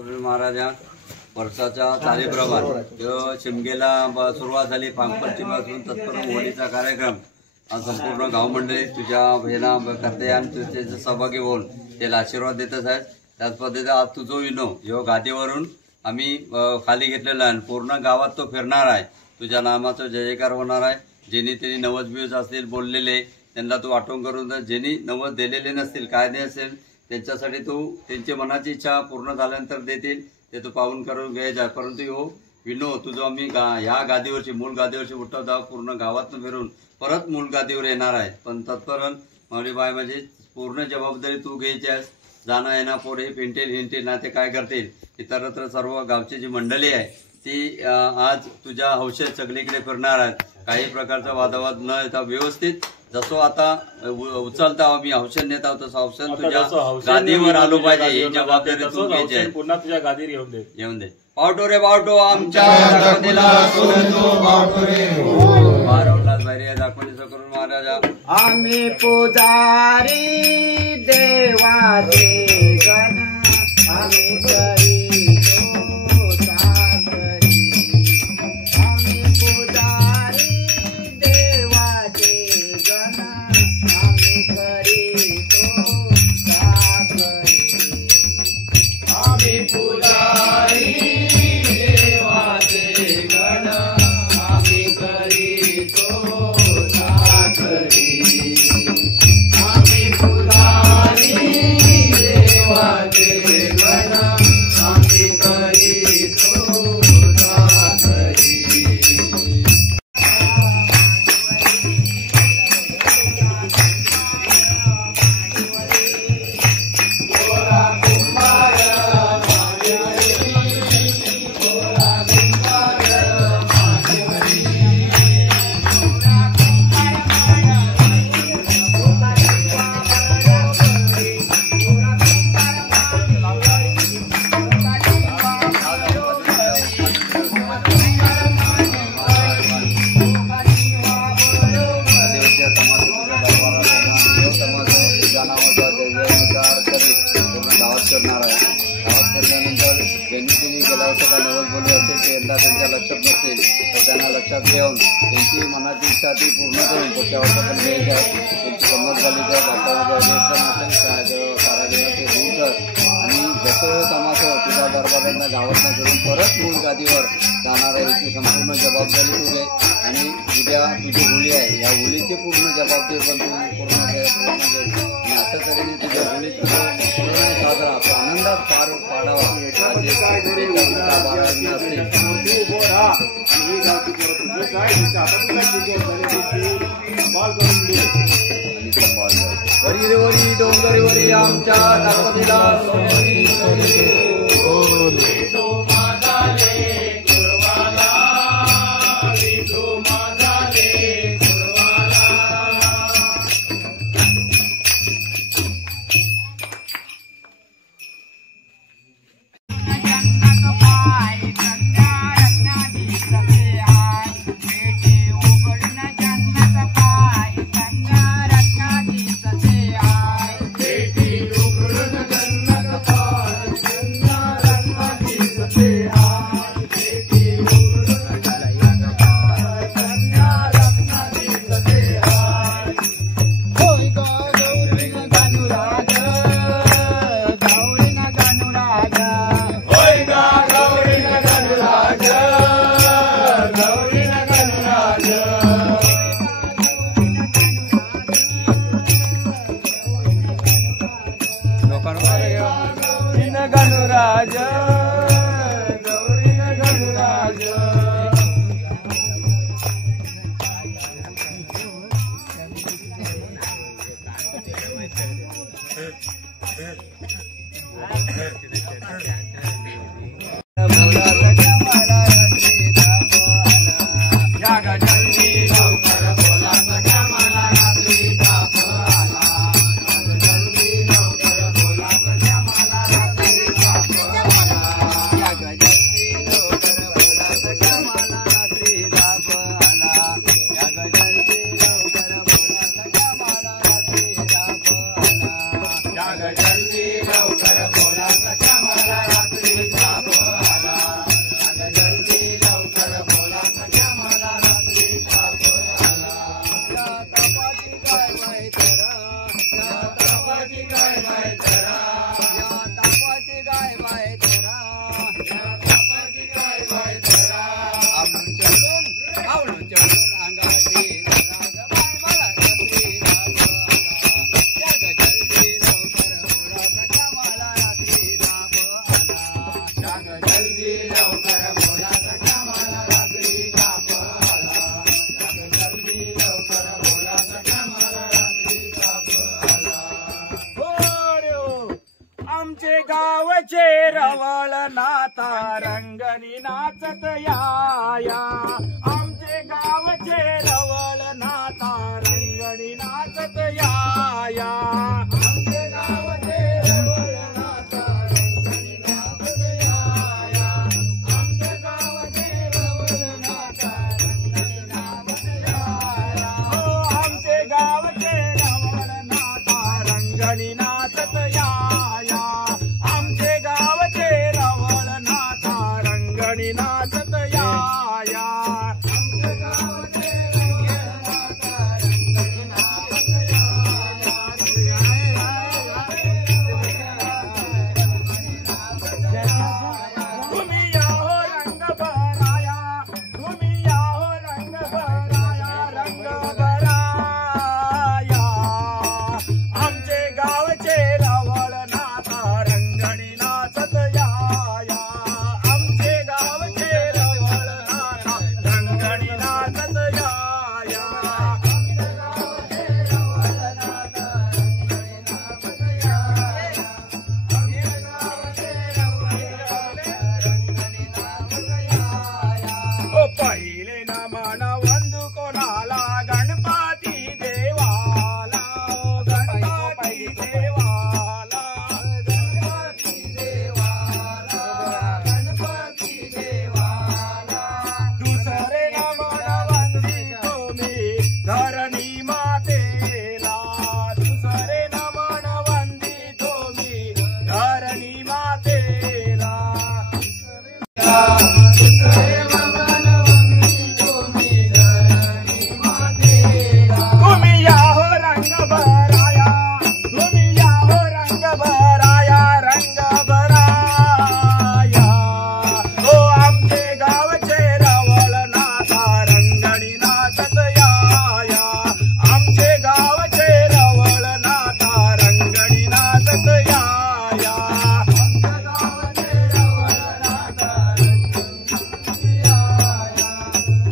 महाराजा वर्षाच्या चालीप्रमाणे शिमगेला सुरुवात झाली. पासून तत्पूर्वी होळीचा कार्यक्रम संपूर्ण गाव मंडळी तुझ्या बहिणा करते आणि तुझे सहभागी होऊन त्याला आशीर्वाद देतच आहेत. त्याच पद्धतीने आज तुझो विनो ह्यो गादीवरून आम्ही खाली घेतलेला आहे. पूर्ण गावात तो फिरणार आहे. तुझ्या नामाचा जय जयकार होणार आहे. ज्यांनी त्यांनी नवस बिवस असतील बोललेले त्यांना तू आठवण करून ज्यांनी नवस दिलेले नसतील कायदे असेल त्यांच्यासाठी तू त्यांची मनाची इच्छा पूर्ण झाल्यानंतर देतील ते तू पाहून करून घ्यायचा. परंतु हो विनो तुझं आम्ही ह्या गादीवरची मूळ गादीवरची उठवता पूर्ण गावातून फिरून परत मूळ गादीवर येणार आहे. पण तत्परण माऊलीबाई म्हणजे पूर्ण जबाबदारी तू घ्यायची आहेस. जाणं येणार पोरे पेंटेल हिंटेल ना ते काय करतील. इतरत्र सर्व गावची जी मंडळी आहे ती आज तुझ्या हौशेत सगळीकडे फिरणार आहेत. काही प्रकारचा वादावाद न येता व्यवस्थित जसं आता उचलता आम्ही औषध नेत आहोत तसं औषध तुझ्या गादीवर आलो पाहिजे. ही जबाबदारी तू घ्यायची आहे. पुन्हा तुझ्या गादीवर येऊन दे. पावटो रे पावटो आमच्या दाखवणीचं करून महाराजा आम्ही पुजारी देवाचे गण आम्ही करी त्यांच्या लक्षात नसतील तर त्यांना लक्षात घेऊन त्यांची मनाची इच्छा ती पूर्ण करून पुढच्या वर्षापर्यंत घ्यायची आहे. त्यांची गंमत झाली तर बापामध्ये नसेल सारा देणं ते दूर कर आणि जसं तमासं तुझ्या दरबारांना गावातनं फिरून परत मूळ गादीवर जाणार आहे याची संपूर्ण जबाबदारी तू घे. आणि उद्या तुझी होळी आहे या होळीची पूर्ण जबाबदारी पण तू पूर्ण घे. आणि अशा तऱ्हेने तुझ्या होळी पूर्ण साजरा आनंदात पार पाडावा वरी वरी डोंगरी वरी आमच्या ताकदीला जल्दी लवकर बोला सख्या मला रात्री रवळनाथा रंगणी नाचत या आमचे गावचे रवळनाथा रंगणी नाचत या आमचे गावचे रवळनाथा रंगणी नाचत या आमचे गावचे रवळनाथा रंगणी नाचत या आमचे गावचे रवळनाथा रंगणी नाचत या आमचे गावचे रवळनाथा रंगणी नाचत या आमचे गावचे रवळनाथा रंगणी नाचत तुम्ही या हो रंग भराया तुम्ही या हो रंग भराया रंग भराया आमचे गावचे रवळनाथा रंगणी नाचत या आमचे गावचे रवळनाथा रंगणी नाचत या आमचे गावचे रवळनाथा रंगणी नाचत या आमचे गावचे रंगणी नाचत या ओ पहिले नमन वंदू कोणाला गणपती देवाला ओ गणपती देवाला गणपती देवाला गणपती देवाला दुसरे नमन वंदितो मी धरणी मातेला दुसरे नमन वंदितो मी धरणी मातेला तुम्ही या हो रंग भराया तुम्ही या हो रंग भराया रंग भराया ओ आमचे गावचे रवळनाथा रंगणी नाचत या आमचे गावचे रवळनाथा रंगणी नाचत या आमच्या गावचे रवळनाथा रंगणी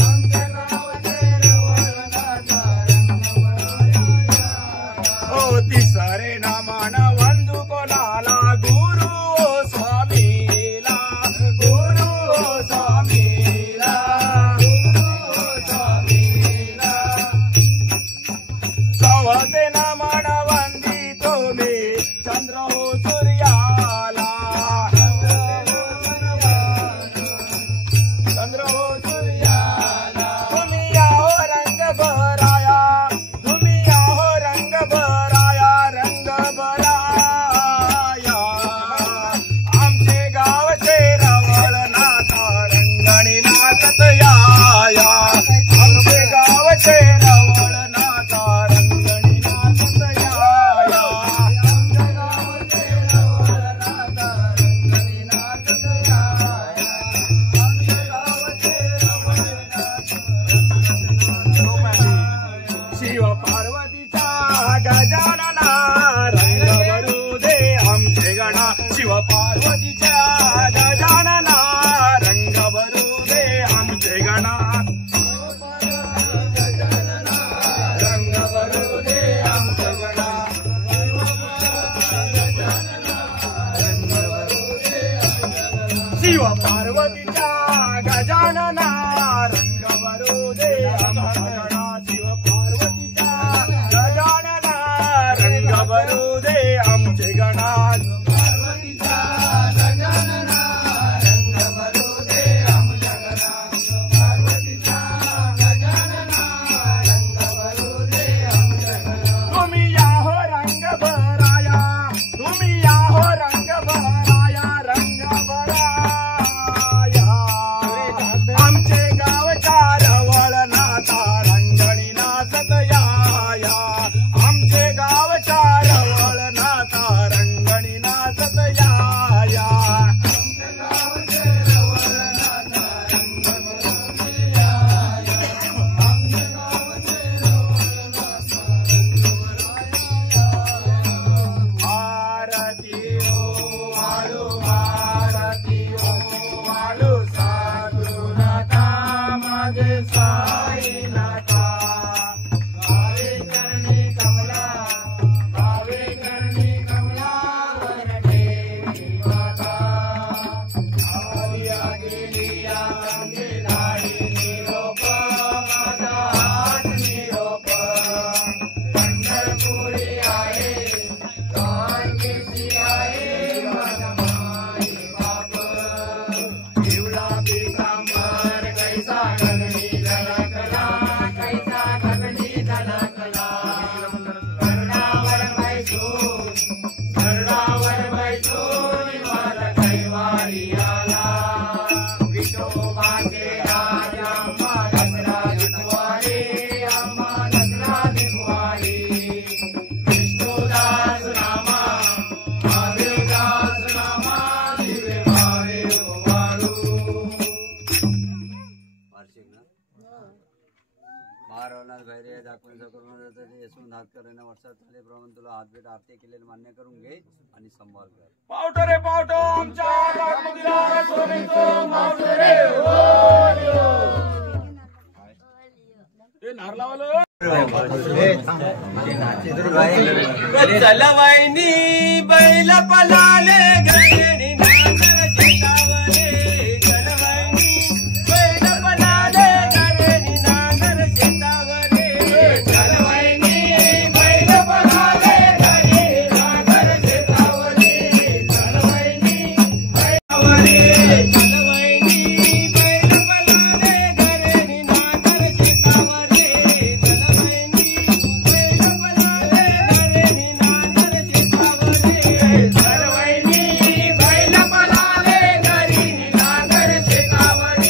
आमच्या गावचे रवळनाथा ओ तिसरे नमन वंदू कोणाला गुरु स्वामीला गुरु स्वामीला गुरु स्वामीला चौथे नमन वंदितो मी चंद्र हो सूर्याला चंद्र हो सूर्याला तुम्ही या हो रंग भराया तुम्ही या हो रंग भराया रंग भराया आमचे गावचे रवळनाथा रंगणी नाचत या आमचे गावचे रवळनाथा रंगणी नाचत या आमच्या गावचे रवळनाथा रंगणी नाचत या आमच्या गावचे रवळनाथा शिव पार्वतीचा गजानना रंग भरू दे आमचे गणा शिव पार्वतीच्या गजानना रंग भरू दे आमचे गणा रंग भरू दे आमचे गणा शिव पार्वतीच्या गजानना रंग भरू दे आमचे गणा शिव पार्वतीच्या गजानना रंग भरू दे आमचे गणा पार्वतीच्या गजानना रंग भरू दे आमच्या गणा पार्वतीच्या गजानना रंग भरू दे आमच्या गणा तुम्ही या हो रंग भराया तुम्ही या हो रंग भराया रंग भराया आमचे दाखवण्याचा करून येसून नाद करण्या वर्षात झाले प्रमाण तुला हातभेट आरती केलेले मान्य करून घे आणि संभाळ कर. पावटो रे पावटो आमच्या दागमुदीला सोनेचं पावटो रे चला वाहिनी बैल पलाले घरी नांगर शेतावरे चलवाहिनी बैल पलाले घरी नांगर शेतावरे चलवाहिनी बैल पलाले घरी नांगर शेतावरे चलवाहिनी बैलावरे चलवाहिनी बैल पलाले घरी नांगर शेतावरे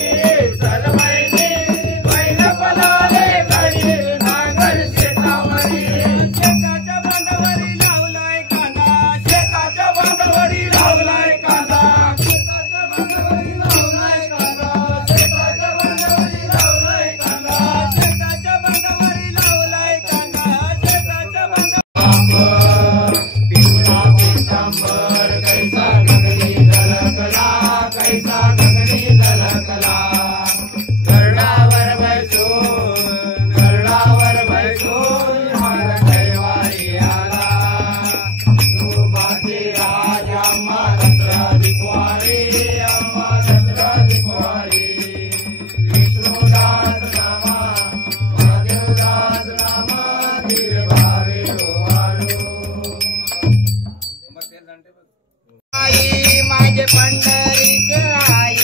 माझे पंढरीचे आई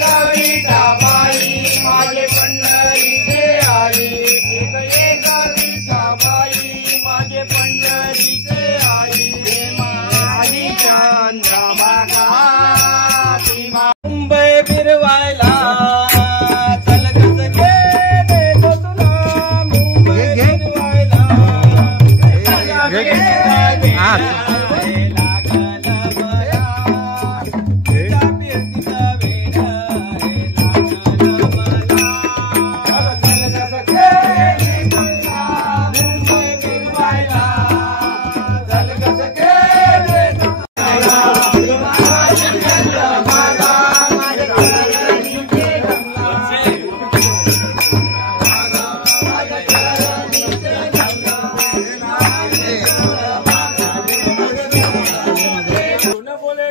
गावीचा बाई माझे पंढरीचे आई गावीचा बाई माझे पंढरीचे आई माझी चंद्रभागा मुंबई फिरवायला चल कस गेले तुला मुंबई फिरवायला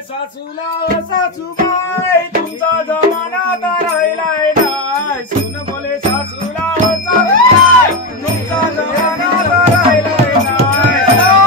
सासूला सासूबाई तुमचा जमाना तर राहिलाय नाही सुन बोले सासूला सासूबाई तुमचा जमाना तर राहिलाय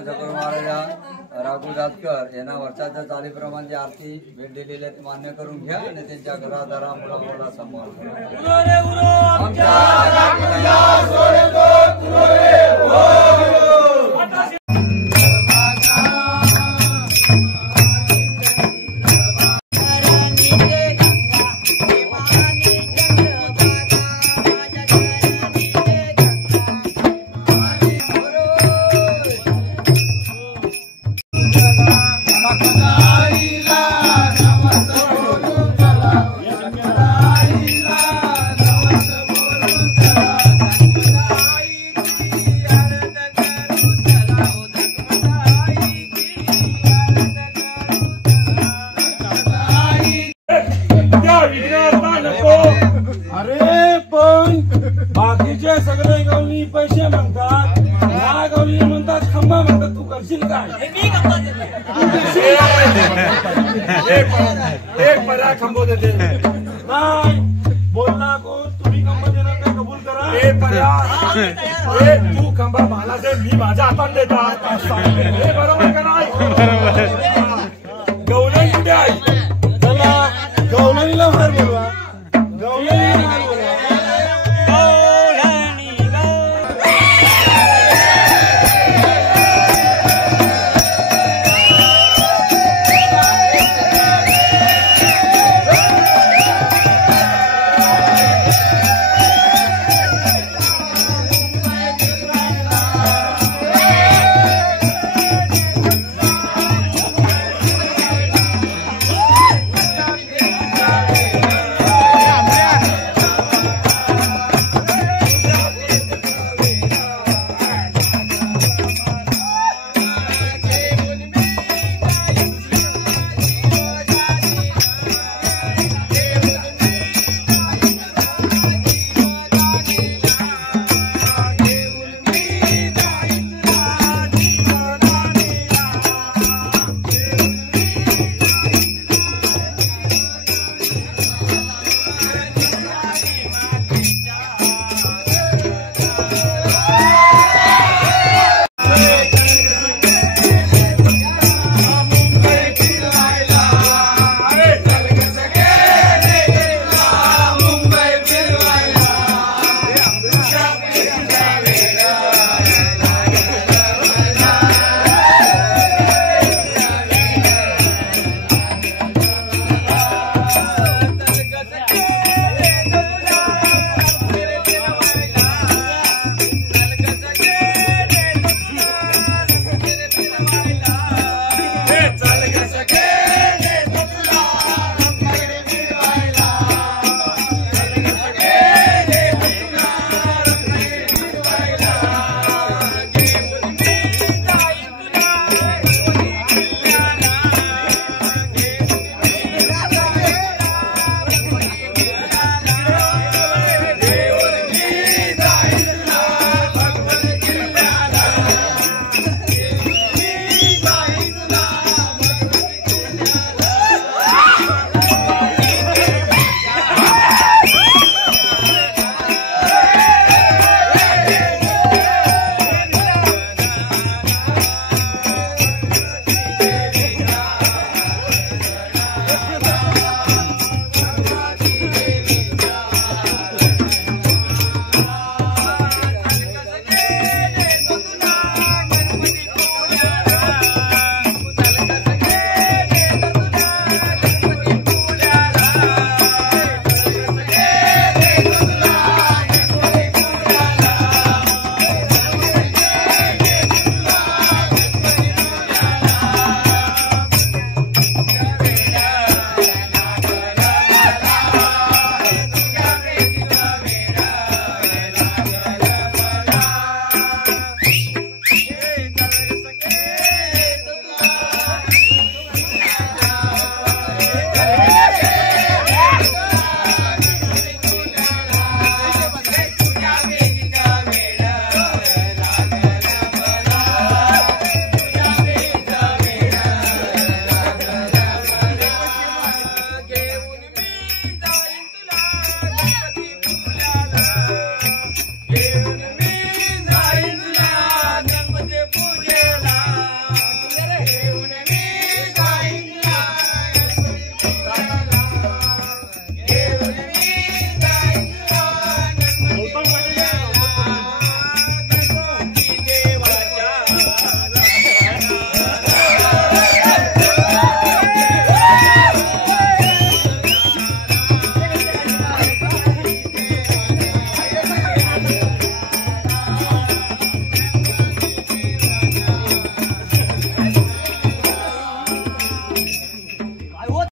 छत्रपती महाराजा राघू जातकर यांना वर्षाच्या चालीप्रमाणे आरती भेट दिलेली आहे मान्य करून घ्या आणि त्यांच्या घरादारा मुलामुला सांभाळ अरे पण बाकीचे सगळे गवळी पैसे म्हणतात, या गवळी म्हणतात खंबा म्हणतात, तू करशील काय? एक पर्याय खंबो देते नाही बोलला कोण तुम्ही खंबा देणार काय कबूल करा. हे पर्याय तू खंबा मला दे मी माझ्या हातात देतात हे बरोबर का नाही? गवळी कुठे आहे? चला गवळीला बाहेर बोलवा.